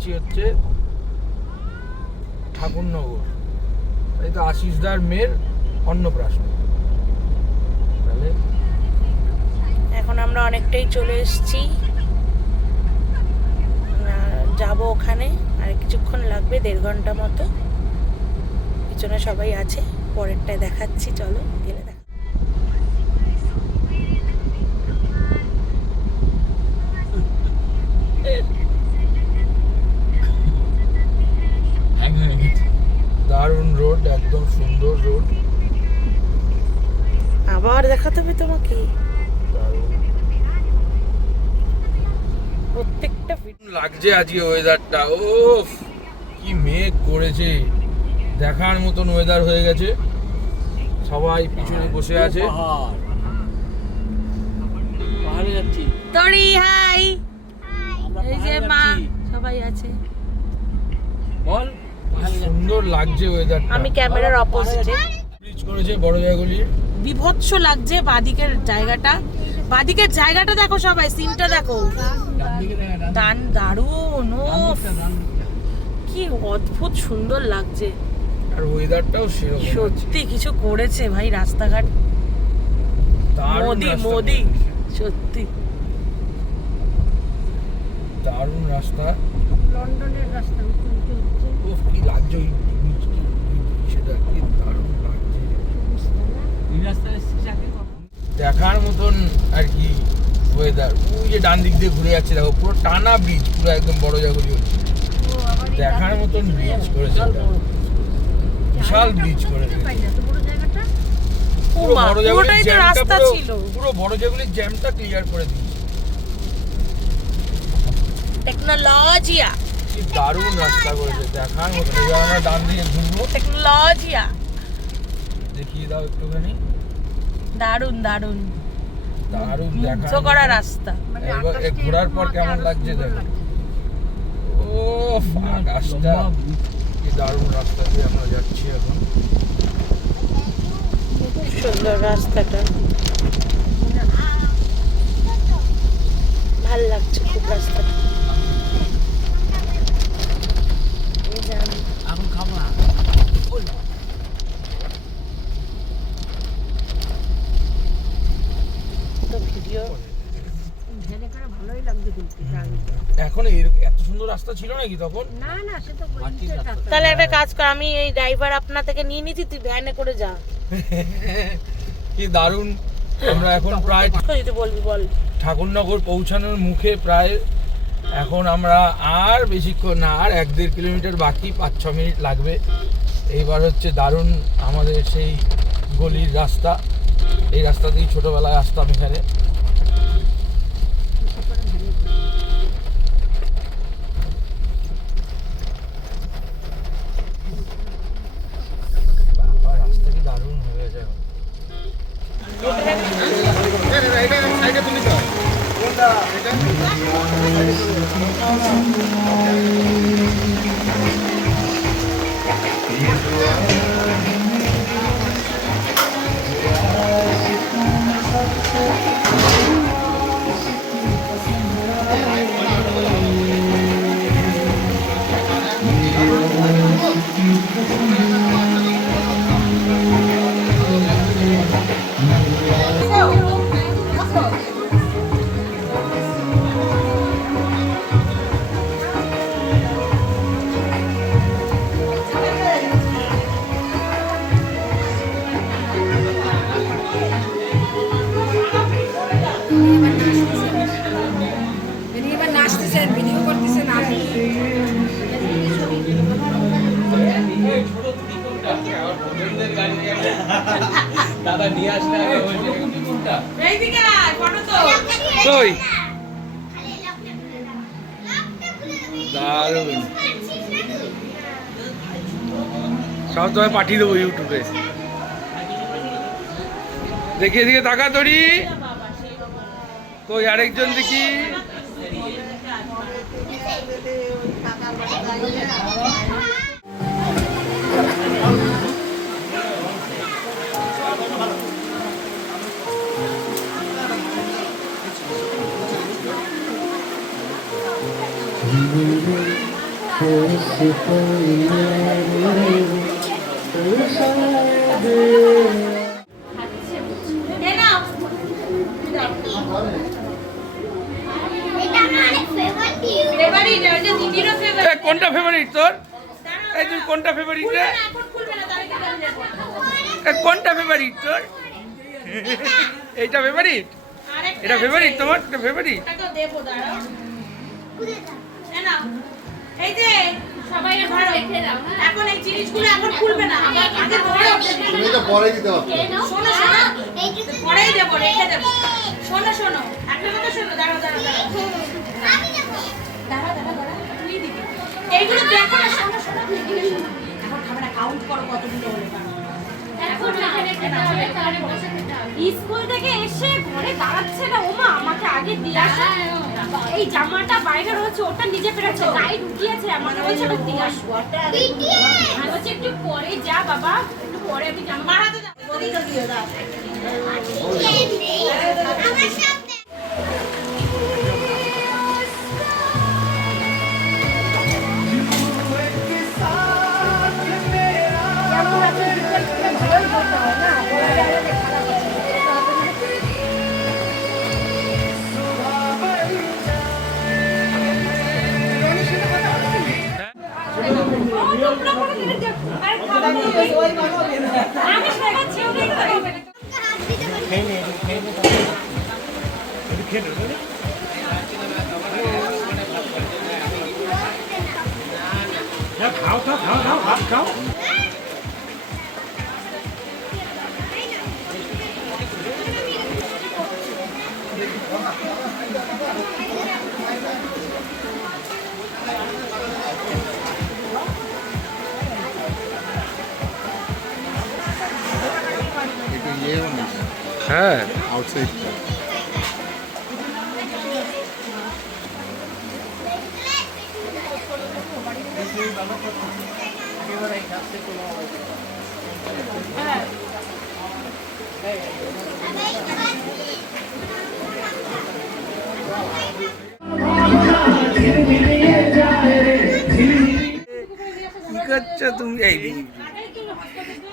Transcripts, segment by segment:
যাচ্ছি হচ্ছে ঠাকুরনগর, এই তো আশিসদার মেয়ের অন্নপ্রাশন। তাহলে এখন আমরা অনেকটাই চলে এসেছি, যাব ওখানে আর কিছুক্ষণ লাগবে, 1.5 ঘন্টা মতো। পিছনে সবাই আছে, পরেরটায় দেখাচ্ছি, চলো গেলে দেখা। দারুণ রোড, একদম সুন্দর রোড। আবার দেখাতে হবে তোমাকে প্রত্যেকটা লাগছে আজকে ওয়েদারটা। ও কি মেঘ করেছে, দেখার মতন ওয়েদার হয়ে গেছে। সবাই পিছনে বসে আছে। তরি হাই, এই যে মা সবাই আছে। বল, সুন্দর লাগছে ওয়েদারটা। আমি ক্যামেরার অপোজিটে। ব্রিজ করেছে বড় জায়গাগুলির, বিভৎস লাগছে বাদিকের জায়গাটা। বাদিকের জায়গাটা দেখো, সবাই সিনটা দেখো, দারুণ। উফ, কি অদ্ভুত সুন্দর লাগছে। আর ওয়েদারটাও সেরকম। সত্যি কিছু করেছে ভাই রাস্তাঘাট, মোদি সত্যি দারুণ রাস্তা। লন্ডনের রাস্তা উফ, কি লাগছে ওই সেটা, কি দারুণ লাগছে। দেখার মতন আর কি ওয়েদার। ওই যে ডান দিক দিয়ে ঘুরে যাচ্ছে, দেখো পুরো টানা ব্রিজ, পুরো একদম বড় জায়গাগুলি হচ্ছে। দেখার মতন ব্রিজ করেছে, বিশাল ব্রিজ করেছে। পুরো বড় জায়গাগুলির জ্যামটা, পুরো বড় জায়গাগুলির জ্যামটা ক্লিয়ার করে দিয়েছে। টেকনোলজিয়া, কি দারুণ রাস্তা করেছে, দেখার মতন। এবার আমরা ডান দিকে ঘুরবো, টেকনোলজিয়া দেখিয়ে দাও একটুখানি। দারুণ দারুণ দারুণ মুগ্ধ করা রাস্তা। এবার ঘোরার পর কেমন লাগছে দেখো। ও আকাশটা, কি দারুণ রাস্তা দিয়ে আমরা যাচ্ছি এখন। সুন্দর রাস্তাটা, ভাল লাগছে খুব রাস্তাটা। এখন খাবো না। ভিডিও এখন এত সুন্দর রাস্তা ছিল নাকি তখন? তাহলে একটা কাজ কর, আমি এই ড্রাইভার আপনা থেকে নিয়ে নিচ্ছি, তুই ভ্যানে করে যা। কি দারুণ। আমরা এখন প্রায় যদি বলবি বল, ঠাকুরনগর পৌঁছানোর মুখে প্রায়। এখন আমরা আর বেশিক্ষণ না, আর 1-1.5 কিলোমিটার বাকি, 5-6 মিনিট লাগবে। এইবার হচ্ছে দারুণ আমাদের সেই গলির রাস্তা। এই রাস্তা দিয়ে ছোটোবেলায় আসতাম এখানে। রাস্তা কি দারুণ হয়ে যায়। দাদা নিয়ে আসলে দারুণ। সব তোমায় পাঠিয়ে দেবো ইউটিউবে। দেখি এদিকে তাকা তোরি, কই আরেকজন দেখি। কোনটা ফেভারিট তোর? এই তুই কোনটা ফেভারিট রে? কোনটা ফেভারিট তোর? এইটা ফেভারিট? এটা ফেভারিট তোমার? এটা ফেভারিট? এই যে সবাই ধরো এখন এই জিনিসগুলো এখন খুলবে না আগে ধরো তুমি তো পরে দিতে পারো শোনো শোনো পরেই দেব রেখে দেব শোনো শোনো একটা কথা শোনো দাঁড়াও দাঁড়াও আমি দেব দাঁড়াও দাঁড়াও দাঁড়াও তুই দিবি এইগুলো দেখো না শোনো শোনো এখন খাবে না কাউন্ট করো কতগুলো হলো এখন না স্কুল থেকে এসে ঘরে দাঁড়াচ্ছে না ওমা আমাকে আগে দিয়ে আসো এই জামাটা বাইরে রয়েছে ওটা নিজে পেরেছে তাই ঢুকিয়েছে আমাকে বলছে ওটা দিয়ে আসো আমি বলছি একটু পরে যা বাবা একটু পরে আমি জামা মারাতে যাব ওদিকে দিও দাও আমার সামনে খাও। হ্যাঁ আউটসাইড কি করছো তুমি? এই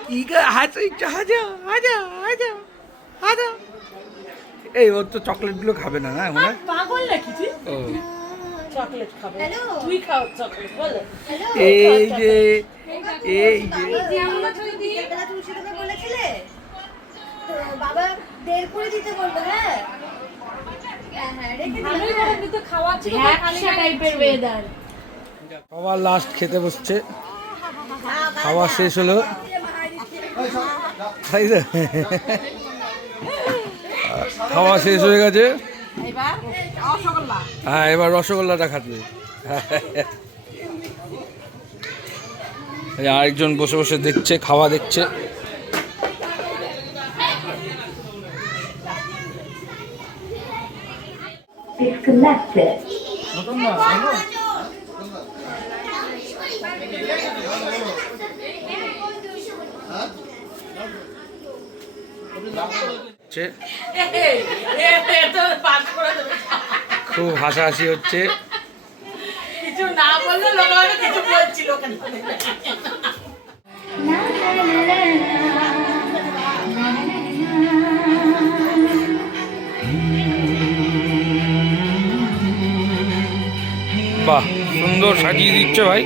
কি হাজা হাজা হাজা হাজা এই ওর তো চকলেটগুলো খাবে না না মনে হয় পাগল নাকি তুই? ও চকলেট খাবে তুই খাও চকলেট বলো এই যে এই যে তুমি সেটা বলেছিলে তো বাবা দের করে দিতে বলবো হ্যাঁ সবার লাস্ট খেতে বসছে খাওয়া শেষ হলো তাই তো? খাওয়া শেষ হয়ে গেছে হ্যাঁ এবার রসগোল্লাটা খাবে আরেকজন বসে বসে দেখছে খাওয়া দেখছে খুব হাসাহাসি হচ্ছে কিছু না বললে লোক কিছু বলছিল বাহ সুন্দর সাজিয়ে দিচ্ছে ভাই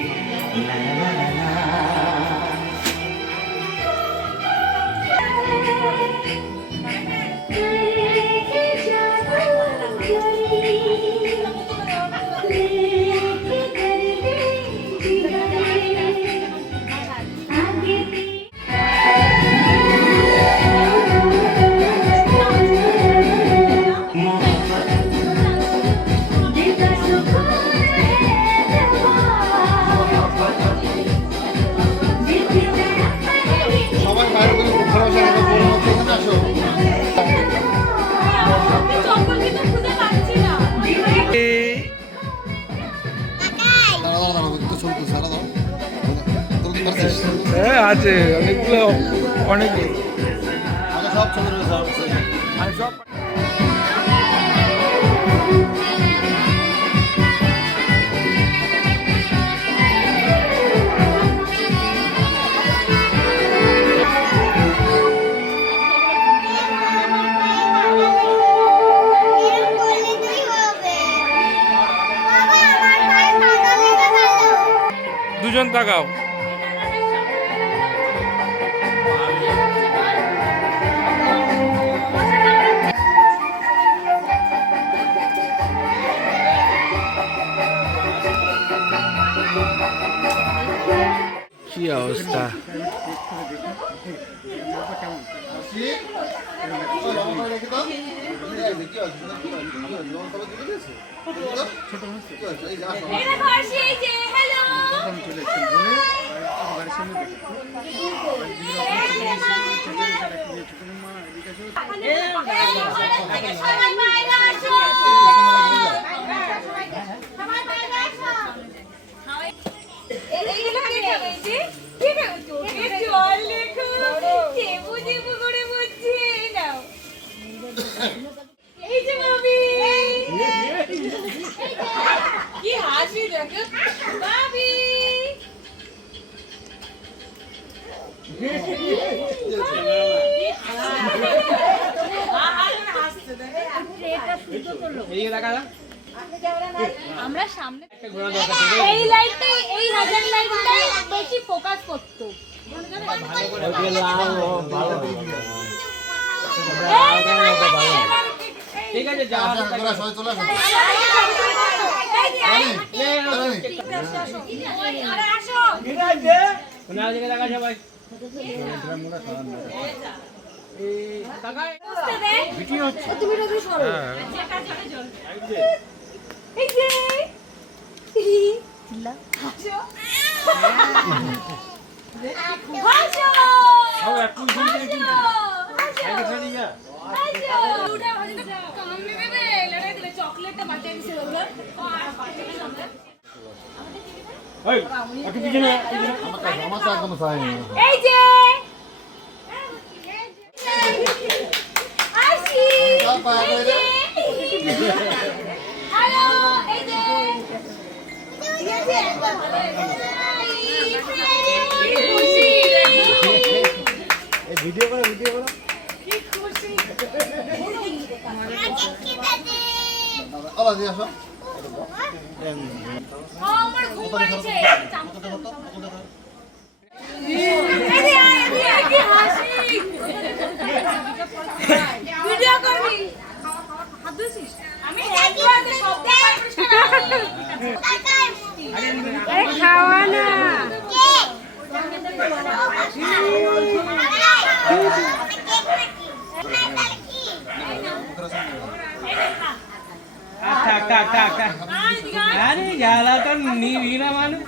সবাই বাইরে থেকে খুব ভালো জায়গা বড় হচ্ছে এখানে আসো দাঁড়াও তো চলতে সারা দাও তুলতে পারছিস হ্যাঁ আছে অনেকগুলো অনেকগুলো সব ছবি রয়েছে সব পিছন তাকাও। কি অবস্থা! এই দেখো আসি, এই যে হ্যালো সবাই বাইরে আসো, সবাই বাইরে আসো। কি হাসি দেখো ভাবি। আমরা সামনে এই লাইটটাই, এই হাজার লাইটটাই বেশি ফোকাস করতো। ঠিক আছে যাও তোরা সবাই চলে আসো। কোনা দিকে দেখা সবাই ভিডিও হচ্ছে এই যে হাসো সব একটু শুনতে কি আগে চলে যা ওই একটু পিছনে আমার তো একদম চাইনি। এই যে আসি, এই যে হ্যালো, এই যে ঠিক আছে, একদম ভালো হয়েছে। কি খুশি, এই ভিডিও করো কি খুশি। আলা দিয়ে আসো। ও আমার ঘুম পাচ্ছে। এই যে আয়, কি হাসি। ভিডিও করবি? হাত ধুছিস? আমি একবার শব্দ আরে খাওয়া না। টাক আরে জ্বালা তো নিবি না মানুষ